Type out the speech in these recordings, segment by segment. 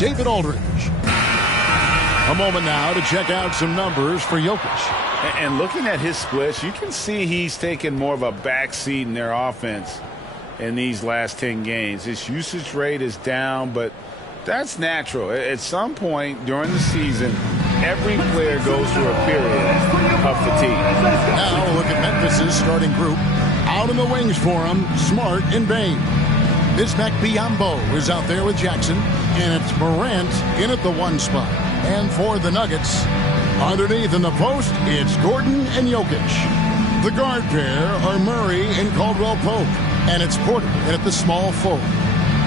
David Aldridge. A moment now to check out some numbers for Jokic. And looking at his splits, you can see he's taken more of a backseat in their offense in these last 10 games. His usage rate is down, but that's natural. At some point during the season, every player goes through a period of fatigue. Now we'll look at Memphis's starting group. Out in the wings for him, Smart and Bane. Bismack Biyombo is out there with Jackson, and it's Morant in at the 1 spot. And for the Nuggets, underneath in the post, it's Gordon and Jokic. The guard pair are Murray and Caldwell Pope, and it's Porter in at the small forward.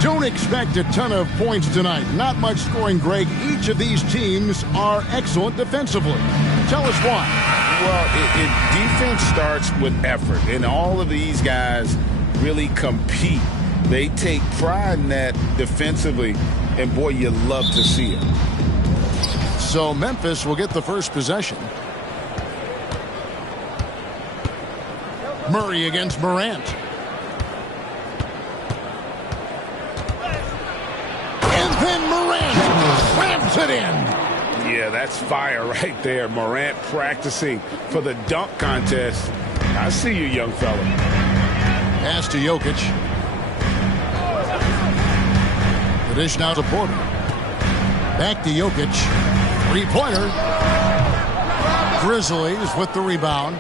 Don't expect a ton of points tonight. Not much scoring, Greg. Each of these teams are excellent defensively. Tell us why. Well, defense starts with effort, and all of these guys really compete. They take pride in that defensively, and boy, you love to see it. So Memphis will get the first possession. Murray against Morant. And then Morant slams it in. Yeah, that's fire right there. Morant practicing for the dunk contest. I see you, young fella. Pass to Jokic. The dish now to Porter. Back to Jokic. Three-pointer. Grizzlies with the rebound.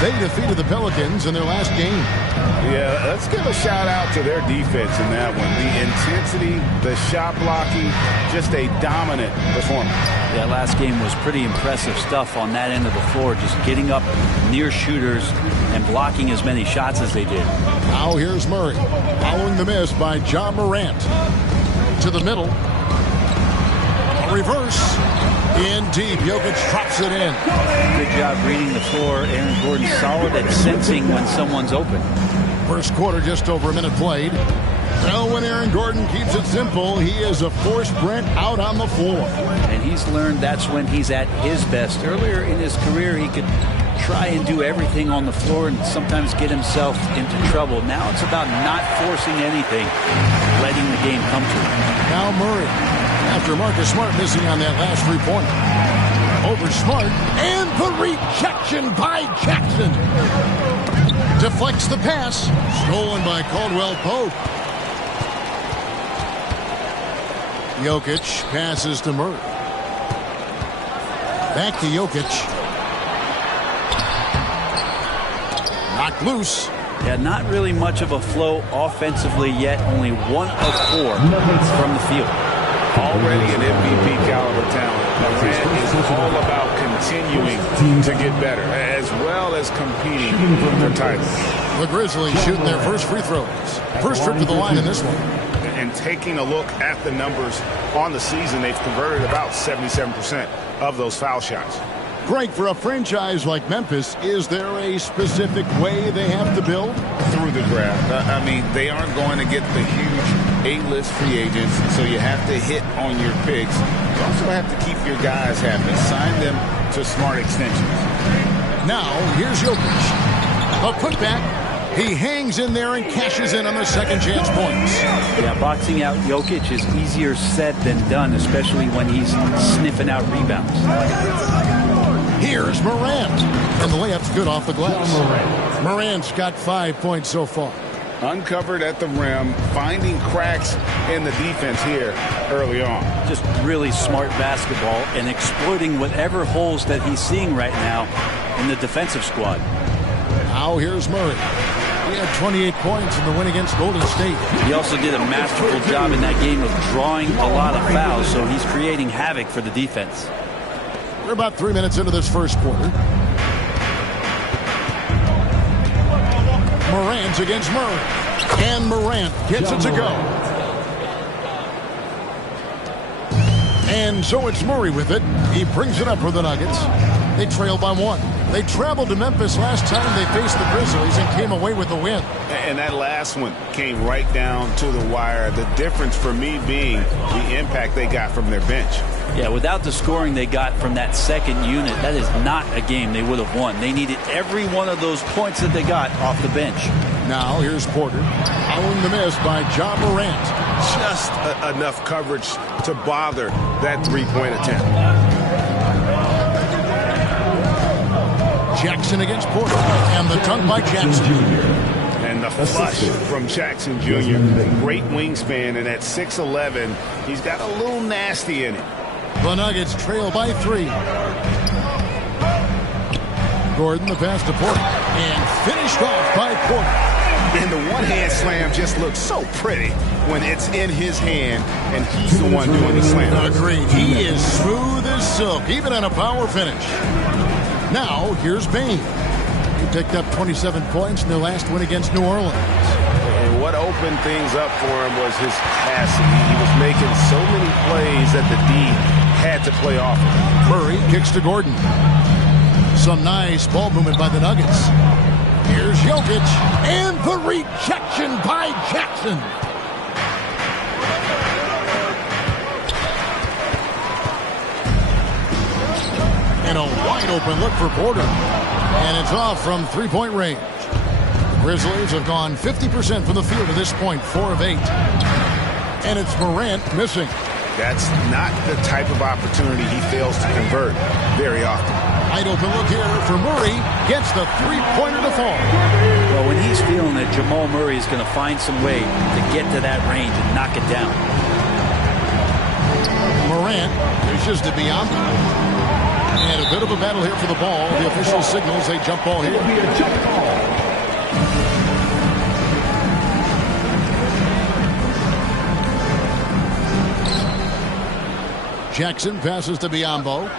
They defeated the Pelicans in their last game. Yeah, let's give a shout-out to their defense in that one. The intensity, the shot blocking, just a dominant performance. That last game was pretty impressive stuff on that end of the floor, just getting up near shooters and blocking as many shots as they did. Now here's Murray, following the miss by John Morant. To the middle. A reverse. In deep. Jokic drops it in. Good job reading the floor. Aaron Gordon solid at sensing when someone's open. First quarter, just over a minute played. Well, when Aaron Gordon keeps it simple, he is a force sprint out on the floor. And he's learned that's when he's at his best. Earlier in his career, he could try and do everything on the floor and sometimes get himself into trouble. Now it's about not forcing anything, letting the game come to him. Now Murray, after Marcus Smart missing on that last 3-pointer. Over Smart, and the rejection by Jackson. Deflects the pass, stolen by Caldwell Pope. Jokic passes to Murray. Back to Jokic. Knocked loose. Yeah, not really much of a flow offensively yet. Only 1 of 4 from the field. Already an MVP caliber talent. Morant is all about continuing to get better, as well as competing for titles. The Grizzlies shooting their first free throws. First trip to the line in this one. And taking a look at the numbers on the season, they've converted about 77% of those foul shots. Greg, for a franchise like Memphis, is there a specific way they have to build? Through the draft. I mean, they aren't going to get the huge A-list free agents, so you have to hit on your picks. You also have to keep your guys happy. Sign them to smart extensions. Now, here's Jokic. A putback. He hangs in there and cashes in on the second chance points. Yeah, boxing out Jokic is easier said than done, especially when he's sniffing out rebounds. Here's Morant. And the layup's good off the glass. Morant's got 5 points so far. Uncovered at the rim, finding cracks in the defense here early on. Just really smart basketball and exploiting whatever holes that he's seeing right now in the defensive squad. Now here's Murray. He had 28 points in the win against Golden State. He also did a masterful job in that game of drawing a lot of fouls, so he's creating havoc for the defense. We're about 3 minutes into this first quarter. Morant against Murray. And Morant gets it to go. And so it's Murray with it. He brings it up for the Nuggets. They trail by 1. They traveled to Memphis last time they faced the Grizzlies and came away with the win. And that last one came right down to the wire. The difference for me being the impact they got from their bench. Yeah, without the scoring they got from that second unit, that is not a game they would have won. They needed every one of those points that they got off the bench. Now here's Porter. Following the miss by Ja Morant. just enough coverage to bother that three-point attempt. Jackson against Porter, and the dunk by Jackson. And the flush from Jackson Jr. Great wingspan, and at 6'11", he's got a little nasty in it. The Nuggets trail by 3. Gordon, the pass to Porter, and finished off by Porter. And the one-hand slam just looks so pretty when it's in his hand and he's the one doing the slam. Agreed. He is smooth as silk, even on a power finish. Now, here's Bane. He picked up 27 points in their last win against New Orleans. And what opened things up for him was his passing. He was making so many plays that the D had to play off of him. Murray kicks to Gordon. Some nice ball movement by the Nuggets. Here's Jokic, and the rejection by Jackson. And a wide-open look for Porter. And it's off from three-point range. The Grizzlies have gone 50% from the field at this point, 4 of 8. And it's Morant missing. That's not the type of opportunity he fails to convert very often. Wide-open look here for Murray. Gets the three-pointer to fall. Well, when he's feeling it, Jamal Murray is going to find some way to get to that range and knock it down. Morant pushes to Biyombo. And a bit of a battle here for the ball. The official signals a jump ball here. Jackson passes to Biyombo.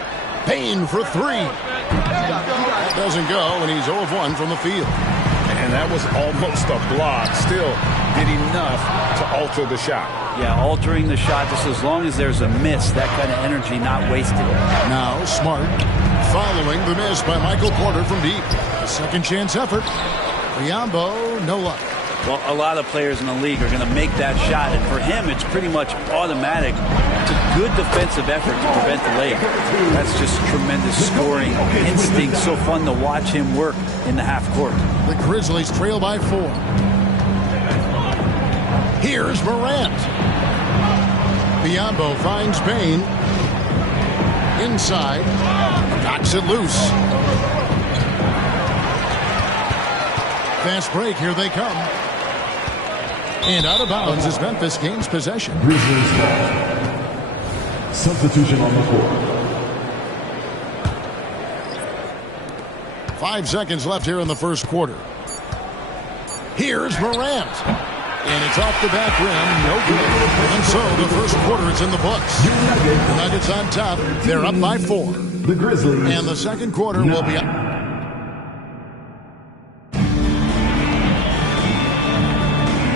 Payne for 3. That doesn't go, and he's 0 of 1 from the field. And that was almost a block. Still did enough to alter the shot. Yeah, altering the shot just as long as there's a miss. That kind of energy not wasted. Now Smart following the miss by Michael Porter from deep. A second chance effort. Biyombo, no luck. Well, a lot of players in the league are going to make that shot, and for him, it's pretty much automatic. It's a good defensive effort to prevent the layup. That's just tremendous scoring instinct. So fun to watch him work in the half court. The Grizzlies trail by 4. Here's Morant. Biyombo finds Payne. Inside. Knocks it loose. Fast break. Here they come. And out of bounds as Memphis gains possession. Grizzlies ball. Substitution on the court. 5 seconds left here in the first quarter. Here's Morant. And it's off the back rim. No good. And so the first quarter is in the books. The Nuggets on top. They're up by 4. The Grizzlies. And the second quarter will be up.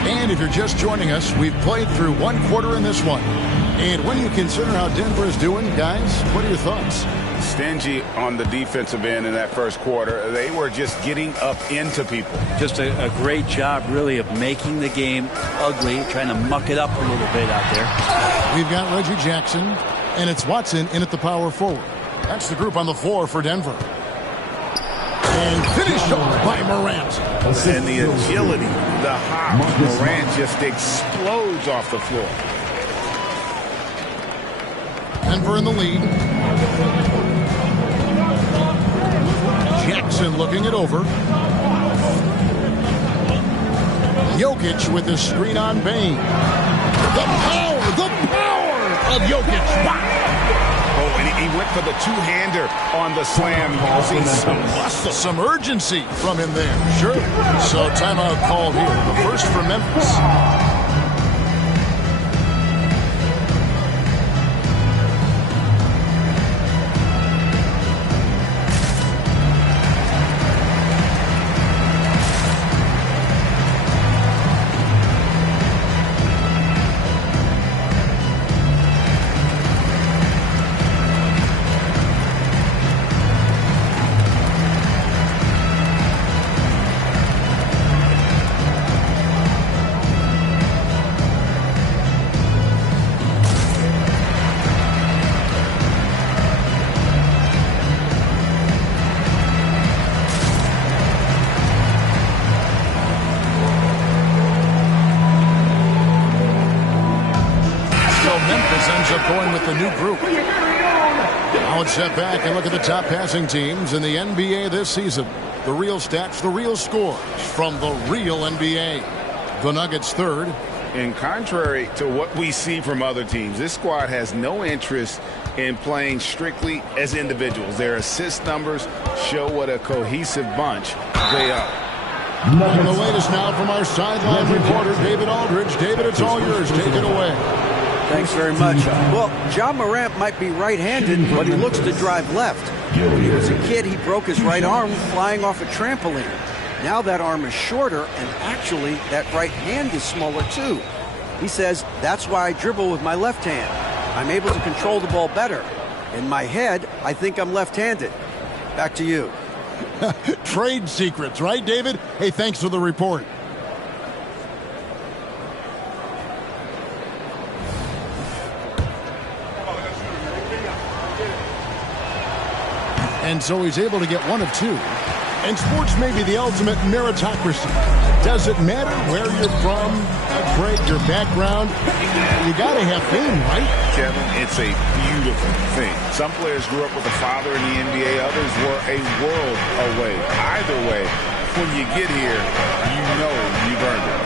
And if you're just joining us, we've played through 1 quarter in this one. And when you consider how Denver is doing, guys, what are your thoughts? Stingy on the defensive end in that first quarter. They were just getting up into people. Just a great job, really, of making the game ugly, trying to muck it up a little bit out there. We've got Reggie Jackson, and it's Watson in at the power forward. That's the group on the floor for Denver. And finished off by Morant. And the agility, the hop, Morant just explodes off the floor. Denver in the lead. Jackson looking it over. Jokic with his screen on Bane. The power of Jokic. Wow. Oh, and he went for the two-hander on the slam, using some muscle. Some urgency from him there. Sure. So timeout called here. The first for Memphis. going with the new group. Now let's step back and look at the top passing teams in the NBA this season. The real stats, the real scores from the real NBA. The Nuggets third. And contrary to what we see from other teams, this squad has no interest in playing strictly as individuals. Their assist numbers show what a cohesive bunch they are. And the latest now from our sideline reporter, David Aldridge. David, it's all yours. Take it away. Thanks very much. Well, Ja Morant might be right-handed, but he looks to drive left. When he was a kid, he broke his right arm flying off a trampoline. Now that arm is shorter, and actually that right hand is smaller too. He says, that's why I dribble with my left hand. I'm able to control the ball better. In my head, I think I'm left-handed. Back to you. Trade secrets, right, David? Hey, thanks for the report. And so he's able to get one of two. And sports may be the ultimate meritocracy. Does it matter where you're from, your background? You got to have fame, right? Kevin, it's a beautiful thing. Some players grew up with a father in the NBA. Others were a world away. Either way, when you get here, you know you've earned it.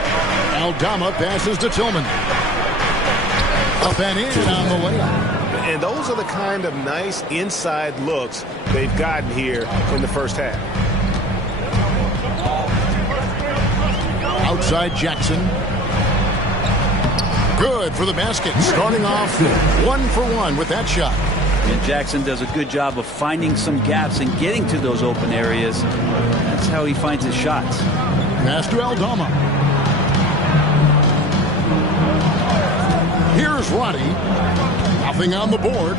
Aldama passes to Tillman. Up and in on the layup. And those are the kind of nice inside looks they've gotten here in the first half. Outside Jackson. Good for the basket. Starting off 1 for 1 with that shot. And Jackson does a good job of finding some gaps and getting to those open areas. That's how he finds his shots. Pass to Aldama. Here's Roddy. Nothing on the board.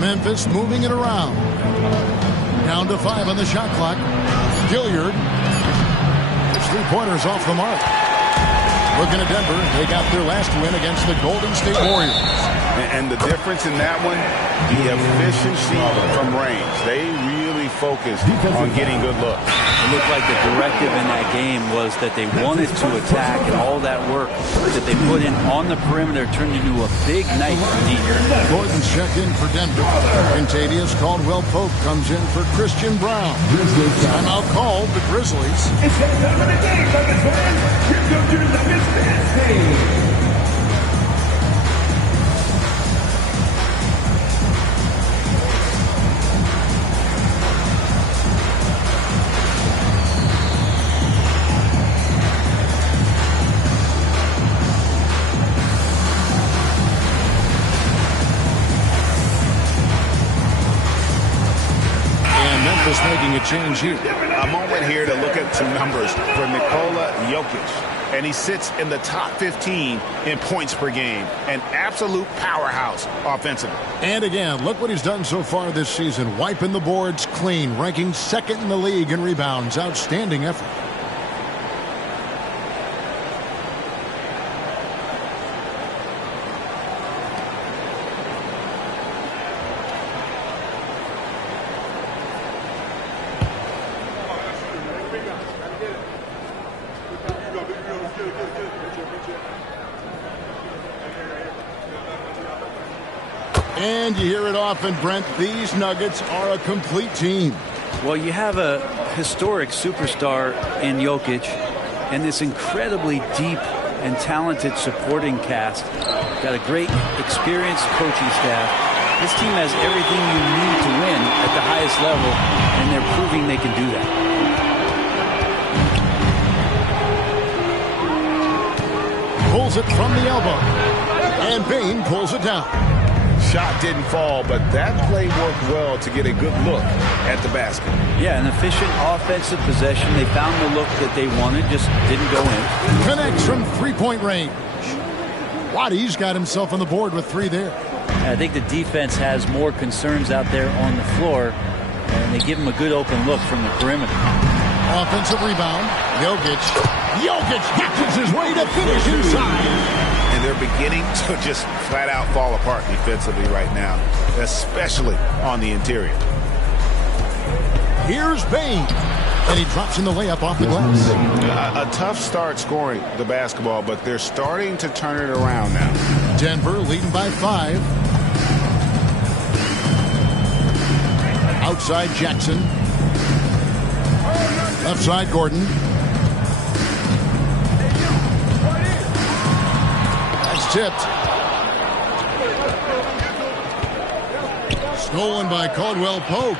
Memphis moving it around. Down to 5 on the shot clock. Gilliard. His three-pointers off the mark. Looking at Denver, they got their last win against the Golden State Warriors. And the difference in that one, the efficiency from range. They really focused on getting good looks. It looked like the directive in that game was that they wanted to attack, and all that work that they put in on the perimeter turned into a big night for deep. Gordon's checked in for Denver. Contavious Caldwell-Pope comes in for Christian Brown. Timeout called the Grizzlies. It's that time of the game, Nuggets fans. Here comes your Nuggets fast team. Making a change here. A moment here to look at some numbers for Nikola Jokic. And he sits in the top 15 in points per game. An absolute powerhouse offensively. And again, look what he's done so far this season. Wiping the boards clean, ranking second in the league in rebounds. Outstanding effort. And you hear it often, Brent, these Nuggets are a complete team. Well, you have a historic superstar in Jokic and this incredibly deep and talented supporting cast. Got a great, experienced coaching staff. This team has everything you need to win at the highest level, and they're proving they can do that. Pulls it from the elbow. And Bane pulls it down. Shot didn't fall, but that play worked well to get a good look at the basket. Yeah, an efficient offensive possession. They found the look that they wanted, just didn't go in. Connects from three-point range. Waddy's got himself on the board with 3 there. I think the defense has more concerns out there on the floor, and they give him a good open look from the perimeter. Offensive rebound. Jokic hatches his way to finish inside. And they're beginning to just flat out fall apart defensively right now, especially on the interior. Here's Bane. And he drops in the layup off the glass. A tough start scoring the basketball, but they're starting to turn it around now. Denver leading by 5. Outside Jackson. Left side Gordon. That's tipped. Stolen by Caldwell Pope.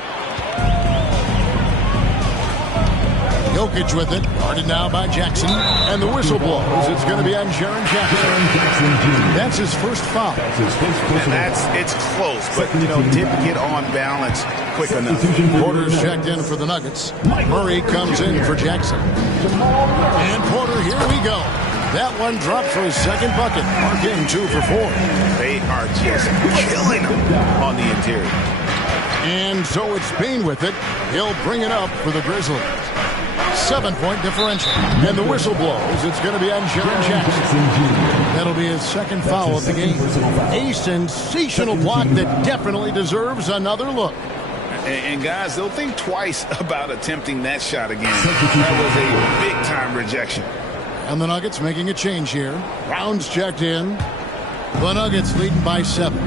Jokic with it. Guarded now by Jackson. And the whistle blows. It's going to be on Jaren Jackson. That's his first foul. And it's close, but, didn't get on balance quick enough. Porter's checked in for the Nuggets. Murray comes in for Jackson. And Porter, here we go. That one dropped for his second bucket. Marking 2 for 4. They are just killing him on the interior. And so it's Payne with it. He'll bring it up for the Grizzlies. 7-point differential. And the whistle blows. It's going to be on Jaren Jackson. That'll be his second foul of the game. A sensational block that definitely deserves another look. And guys, they'll think twice about attempting that shot again. That was a big-time rejection. And the Nuggets making a change here. Brown's checked in. The Nuggets leading by 7.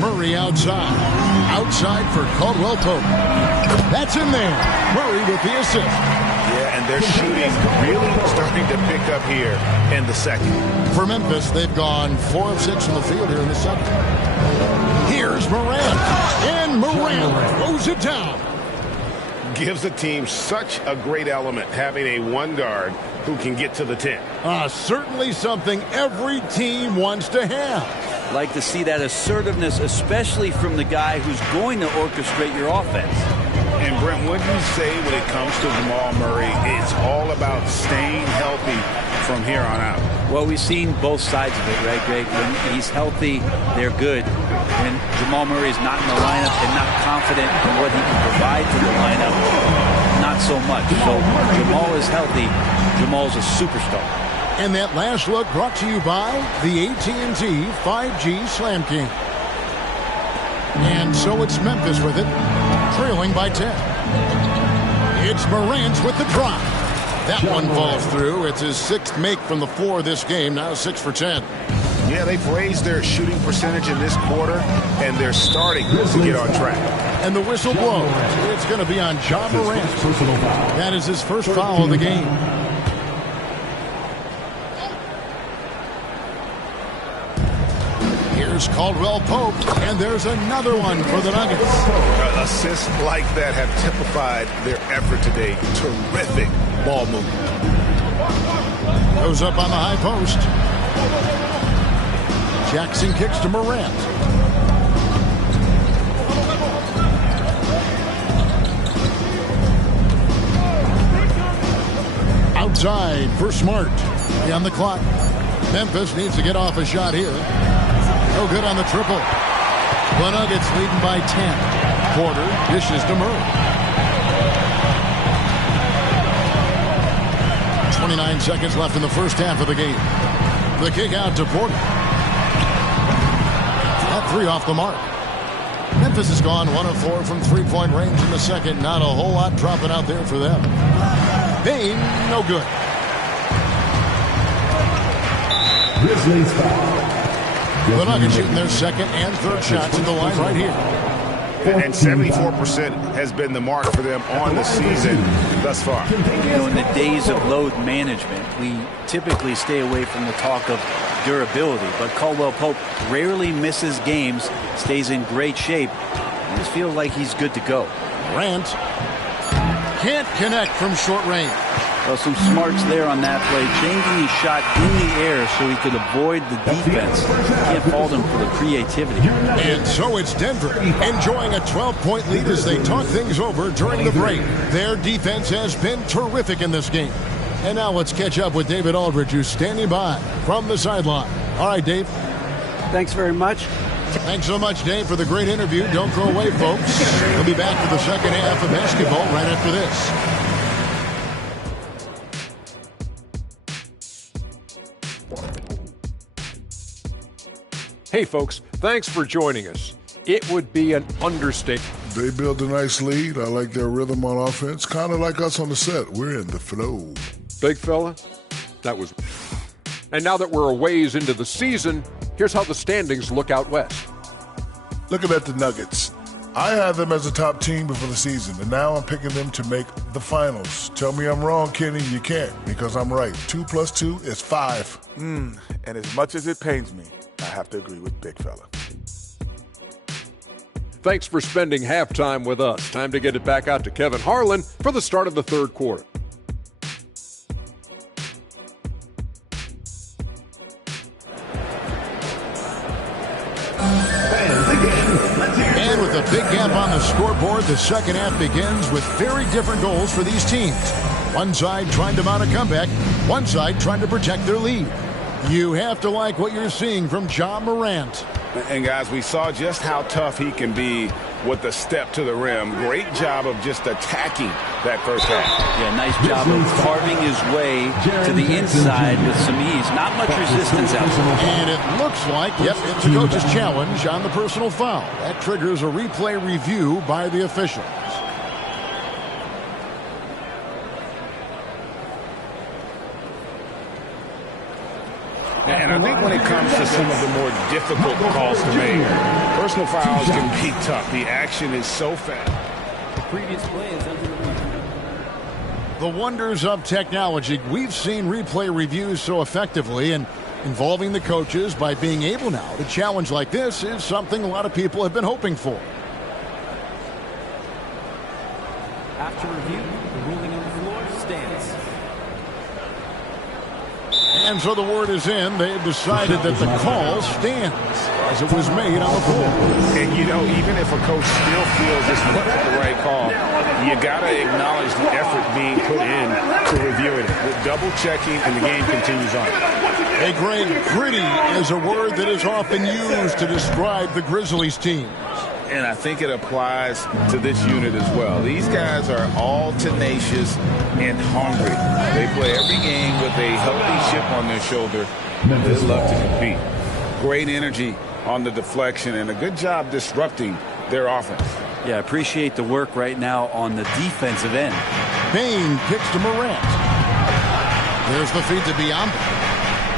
Murray outside. Outside for Caldwell Pope. That's in there. Murray with the assist. Yeah, and their shooting really starting to pick up here in the second. For Memphis, they've gone 4 of 6 from the field here in the second. Here's Morant. And Morant throws it down. Gives the team such a great element having a one guard who can get to the 10. Certainly something every team wants to have. Like to see that assertiveness, especially from the guy who's going to orchestrate your offense. And Brent, what do you say when it comes to Jamal Murray? It's all about staying healthy from here on out. Well, we've seen both sides of it, right, Greg? When he's healthy, they're good. When Jamal Murray is not in the lineup and not confident in what he can provide to the lineup, not so much. So Jamal is healthy. Jamal's a superstar. And that last look brought to you by the AT&T 5G Slam King. And so it's Memphis with it, trailing by 10. It's Morant with the drop. That one falls through. It's his 6th make from the floor this game, now 6 for 10. Yeah, they've raised their shooting percentage in this quarter, and they're starting to get on track. And the whistle blows. It's going to be on Ja Morant. That is his first foul of the game. Here's Caldwell Pope, and there's another one for the Nuggets. Assists like that have typified their effort today. Terrific ball movement. Goes up on the high post. Jackson kicks to Morant. Outside for Smart. On the clock. Memphis needs to get off a shot here. No good on the triple. The Nuggets leading by 10. Porter dishes to Murray. 29 seconds left in the first half of the game. The kick out to Porter. That 3 off the mark. Memphis has gone 1 of 4 from 3-point range in the second. Not a whole lot dropping out there for them. Payne, no good. Grizzlies foul. The Nuggets shooting their second and third shots at the line right here. And 74% has been the mark for them on the season thus far. In the days of load management, we typically stay away from the talk of durability. But Caldwell Pope rarely misses games, stays in great shape. I just feel like he's good to go. Morant can't connect from short range. Well, some smarts there on that play, changing his shot in the air so he could avoid the defense. Can't fault him for the creativity. And so it's Denver enjoying a 12-point lead as they talk things over during the break. Their defense has been terrific in this game. And now let's catch up with David Aldridge, who's standing by from the sideline. All right, Dave. Thanks very much. Thanks so much, Dave, for the great interview. Don't go away, folks. We'll be back for the second half of basketball right after this. Hey folks, thanks for joining us. It would be an understatement. They build a nice lead. I like their rhythm on offense. Kind of like us on the set. We're in the flow. Big fella, that was... And now that we're a ways into the season, here's how the standings look out west. Looking at the Nuggets, I had them as a top team before the season, and now I'm picking them to make the finals. Tell me I'm wrong, Kenny. You can't, because I'm right. 2 + 2 is 5. And as much as it pains me, I have to agree with Big Fella. Thanks for spending halftime with us. Time to get it back out to Kevin Harlan for the start of the third quarter. And with a big gap on the scoreboard, the second half begins with very different goals for these teams. One side trying to mount a comeback, one side trying to protect their lead. You have to like what you're seeing from Ja Morant. And guys, we saw just how tough he can be with the step to the rim. Great job of just attacking that first half. Yeah, nice job of carving his way to the inside with some ease. Not much resistance out there. And it looks like, yep, it's a coach's challenge on the personal foul. That triggers a replay review by the officials. And I think when it comes to some of the more difficult calls to make, personal fouls can be tough. The action is so fast. The previous play is under the review. The wonders of technology. We've seen replay reviews so effectively, and involving the coaches by being able now to challenge like this is something a lot of people have been hoping for. After review, the ruling on the floor stands. And so the word is in. They've decided that the call stands as it was made on the floor. And, you know, even if a coach still feels this wasn't the right call, you got to acknowledge the effort being put in to reviewing it. With double-checking, and the game continues on. Hey, Greg, gritty is a word that is often used to describe the Grizzlies team. And I think it applies to this unit as well. These guys are all tenacious and hungry. They play every game with a healthy chip on their shoulder. They love to compete. Great energy on the deflection and a good job disrupting their offense. Yeah, appreciate the work right now on the defensive end. Payne kicks to Morant. There's the feed to Biyombo.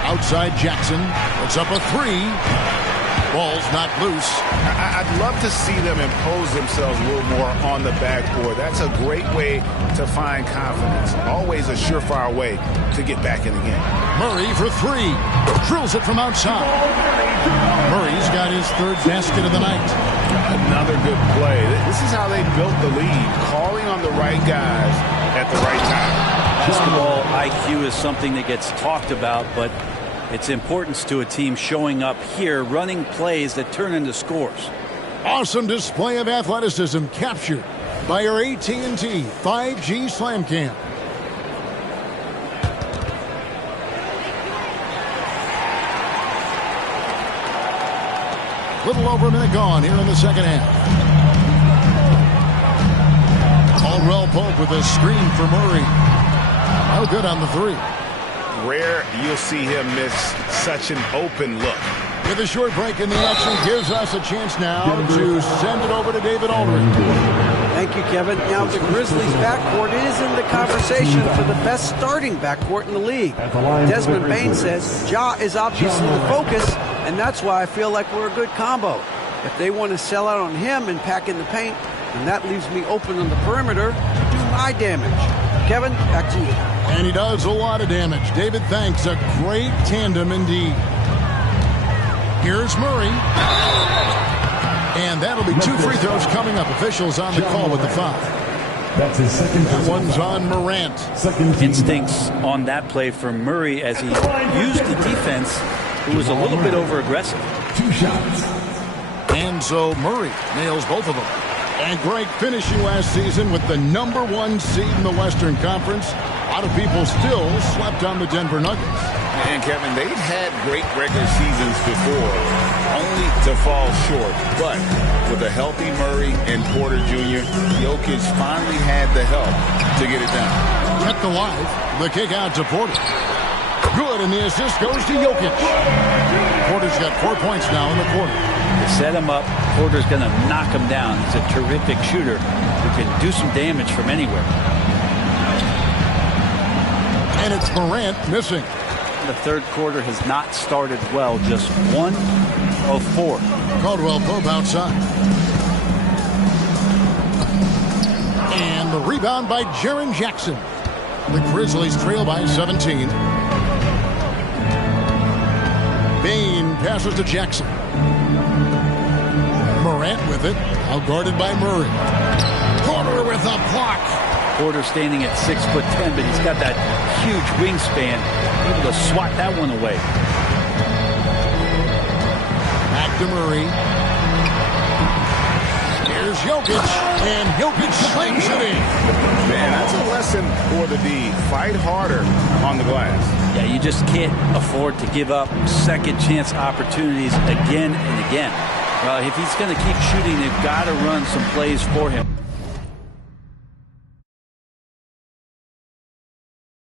Outside Jackson. Puts up a three. Ball's not loose. I'd love to see them impose themselves a little more on the backboard. That's a great way to find confidence. Always a surefire way to get back in the game. Murray for three. Drills it from outside. Murray's got his third basket of the night. Another good play. This is how they built the lead. Calling on the right guys at the right time. Basketball IQ is something that gets talked about, but its importance to a team showing up here, running plays that turn into scores. Awesome display of athleticism captured by our AT&T 5G Slam Cam. Little over a minute gone here in the second half. Caldwell Pope with a screen for Murray. No good on the three. Rare you'll see him miss such an open look. With a short break in the action, gives us a chance now to send it over to David Aldridge. Thank you, Kevin. Now the Grizzlies backcourt is in the conversation for the best starting backcourt in the league. Desmond Bane says Ja is obviously the focus, and that's why I feel like we're a good combo. If they want to sell out on him and pack in the paint, then that leaves me open on the perimeter to do my damage. Kevin, back to you. And he does a lot of damage. David, thanks. A great tandem indeed. Here's Murray. And that'll be 2 free throws coming up. Officials on the call with the foul. That's his second. That one's on Morant. Instincts on that play from Murray as he used the defense, who was a little bit over-aggressive. 2 shots. And so Murray nails both of them. And Greg, finishing last season with the #1 seed in the Western Conference. A lot of people still slept on the Denver Nuggets. And Kevin, they've had great regular seasons before, only to fall short. But with a healthy Murray and Porter Jr., Jokic finally had the help to get it done. Kept alive. The kick out to Porter. Good, and the assist goes to Jokic. Porter's got 4 points now in the quarter. To set him up, Porter's going to knock him down. He's a terrific shooter who can do some damage from anywhere. And it's Morant missing. The third quarter has not started well. Just 1 of 4. Caldwell Pope outside. And the rebound by Jaren Jackson. The Grizzlies trail by 17. Bane passes to Jackson. Morant with it. Now guarded by Murray. Porter with a block. Porter standing at 6'10", but he's got that huge wingspan, able to swat that one away. Back to Murray. Here's Jokic, and Jokic slings it in. Man, that's a lesson for the D. Fight harder on the glass. Yeah, you just can't afford to give up second chance opportunities again and again. Well, if he's going to keep shooting, they've got to run some plays for him.